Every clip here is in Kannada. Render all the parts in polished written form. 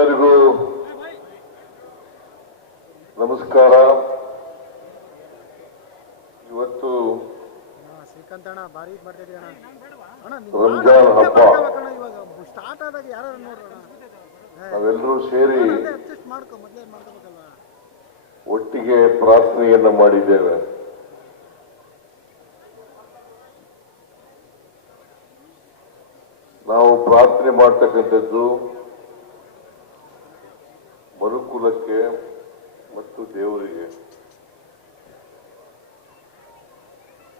ಎಲ್ಲರಿಗೂ ನಮಸ್ಕಾರ. ಇವತ್ತು ರಂಜಾನ್ ಹಬ್ಬ. ನಾವೆಲ್ಲರೂ ಸೇರಿ ಒಟ್ಟಿಗೆ ಪ್ರಾರ್ಥನೆಯನ್ನ ಮಾಡಿದ್ದೇವೆ. ನಾವು ಪ್ರಾರ್ಥನೆ ಮಾಡ್ತಕ್ಕಂಥದ್ದು ಮನುಕುಲಕ್ಕೆ ಮತ್ತು ದೇವರಿಗೆ.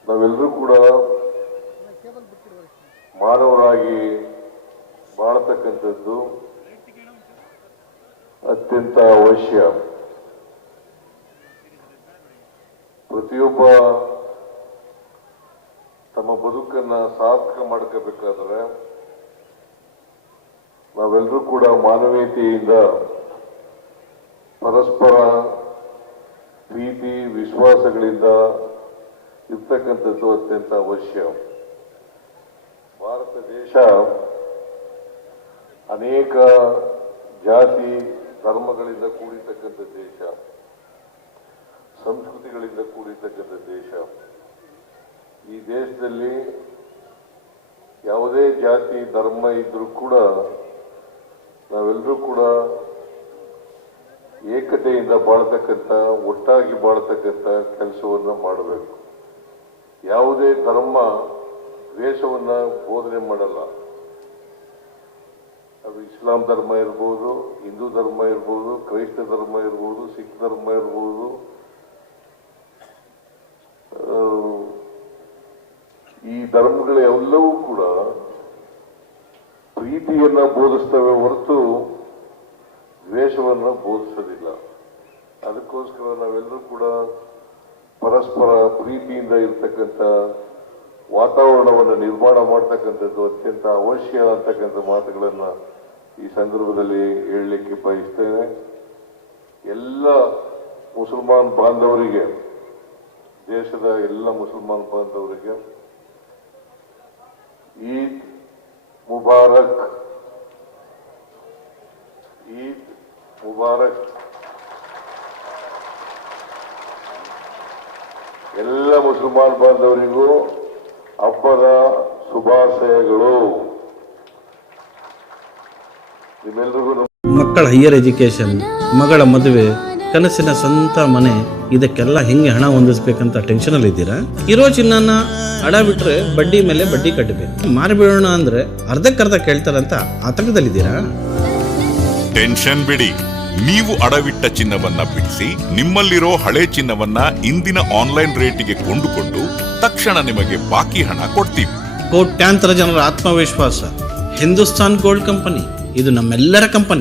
ನಾವೆಲ್ಲರೂ ಕೂಡ ಮಾನವರಾಗಿ ಬಾಳತಕ್ಕಂಥದ್ದು ಅತ್ಯಂತ ಅವಶ್ಯ. ಪ್ರತಿಯೊಬ್ಬ ತಮ್ಮ ಬದುಕನ್ನ ಸಾರ್ಥಕ ಮಾಡ್ಕೋಬೇಕಾದ್ರೆ ನಾವೆಲ್ಲರೂ ಕೂಡ ಮಾನವೀಯತೆಯಿಂದ ಪರಸ್ಪರ ಪ್ರೀತಿ ವಿಶ್ವಾಸಗಳಿಂದ ಇರ್ತಕ್ಕಂಥದ್ದು ಅತ್ಯಂತ ಅವಶ್ಯ. ಭಾರತ ದೇಶ ಅನೇಕ ಜಾತಿ ಧರ್ಮಗಳಿಂದ ಕೂಡಿರ್ತಕ್ಕಂಥ ದೇಶ, ಸಂಸ್ಕೃತಿಗಳಿಂದ ಕೂಡಿರ್ತಕ್ಕಂಥ ದೇಶ. ಈ ದೇಶದಲ್ಲಿ ಯಾವುದೇ ಜಾತಿ ಧರ್ಮ ಇದ್ರೂ ಕೂಡ ನಾವೆಲ್ಲರೂ ಕೂಡ ಏಕತೆಯಿಂದ ಬಾಳ್ತಕ್ಕಂಥ, ಒಟ್ಟಾಗಿ ಬಾಳ್ತಕ್ಕಂಥ ಕೆಲಸವನ್ನು ಮಾಡಬೇಕು. ಯಾವುದೇ ಧರ್ಮ ದ್ವೇಷವನ್ನ ಬೋಧನೆ ಮಾಡಲ್ಲ. ಅದು ಇಸ್ಲಾಂ ಧರ್ಮ ಇರ್ಬೋದು, ಹಿಂದೂ ಧರ್ಮ ಇರ್ಬೋದು, ಕ್ರೈಸ್ತ ಧರ್ಮ ಇರ್ಬೋದು, ಸಿಖ್ ಧರ್ಮ ಇರ್ಬೋದು. ಈ ಧರ್ಮಗಳೆಲ್ಲವೂ ಕೂಡ ಪ್ರೀತಿಯನ್ನ ಬೋಧಿಸ್ತವೆ ಹೊರತು ದ್ವೇಷವನ್ನು ಬೋಧಿಸೋದಿಲ್ಲ. ಅದಕ್ಕೋಸ್ಕರ ನಾವೆಲ್ಲರೂ ಕೂಡ ಪರಸ್ಪರ ಪ್ರೀತಿಯಿಂದ ಇರ್ತಕ್ಕಂಥ ವಾತಾವರಣವನ್ನು ನಿರ್ಮಾಣ ಮಾಡ್ತಕ್ಕಂಥದ್ದು ಅತ್ಯಂತ ಅವಶ್ಯ ಅಂತಕ್ಕಂಥ ಮಾತುಗಳನ್ನ ಈ ಸಂದರ್ಭದಲ್ಲಿ ಹೇಳಲಿಕ್ಕೆ ಬಯಸ್ತೇನೆ. ಎಲ್ಲ ಮುಸಲ್ಮಾನ್ ಬಾಂಧವರಿಗೆ, ದೇಶದ ಎಲ್ಲ ಮುಸಲ್ಮಾನ್ ಬಾಂಧವರಿಗೆ ಈದ್ ಮುಬಾರಕ್, ಈದ್ ಮುಬಾರಕ್. ಎಲ್ಲ ಮುಸಲ್ಮಾನ್ ಬಾಂಧವರಿಗೂ ಹಬ್ಬದ ಶುಭಾಶಯಗಳು. ನಿಮ್ಮೆಲ್ಲರಿಗೂ ಮಕ್ಕಳ ಹೈಯರ್ ಎಜುಕೇಶನ್, ಮಗಳ ಮದುವೆ, ಕನಸಿನ ಸ್ವಂತ ಮನೆ, ಇದಕ್ಕೆಲ್ಲ ಹೆಂಗೆ ಹಣ ಹೊಂದಿಸ್ಬೇಕಂತ ಟೆನ್ಷನ್ ಅಲ್ಲಿ ಇದ್ದೀರಾ? ಇರೋ ಚಿನ್ನನ ಅಡ ಬಿಟ್ರೆ ಬಡ್ಡಿ ಮೇಲೆ ಬಡ್ಡಿ ಕಟ್ಟಬೇಕು. ಮಾರಿಬಿಡೋಣ ಅಂದ್ರೆ ಅರ್ಧಕ್ಕರ್ಧ ಕೇಳ್ತಾರಂತ ಆತಂಕದಲ್ಲಿದ್ದೀರಾ? ಟೆನ್ಷನ್ ಬಿಡಿ. ನೀವು ಅಡವಿಟ್ಟ ಚಿನ್ನವನ್ನ ಬಿಡಿಸಿ ನಿಮ್ಮಲ್ಲಿರೋ ಹಳೆ ಚಿನ್ನವನ್ನ ಇಂದಿನ ಆನ್ಲೈನ್ ರೇಟಿಗೆ ಕೊಂಡುಕೊಂಡು ತಕ್ಷಣ ನಿಮಗೆ ಬಾಕಿ ಹಣ ಕೊಡ್ತೀವಿ. ಕೋಟ್ಯಾಂತರ ಜನರ ಆತ್ಮವಿಶ್ವಾಸ ಹಿಂದೂಸ್ತಾನ್ ಗೋಲ್ಡ್ ಕಂಪನಿ. ಇದು ನಮ್ಮೆಲ್ಲರ ಕಂಪನಿ.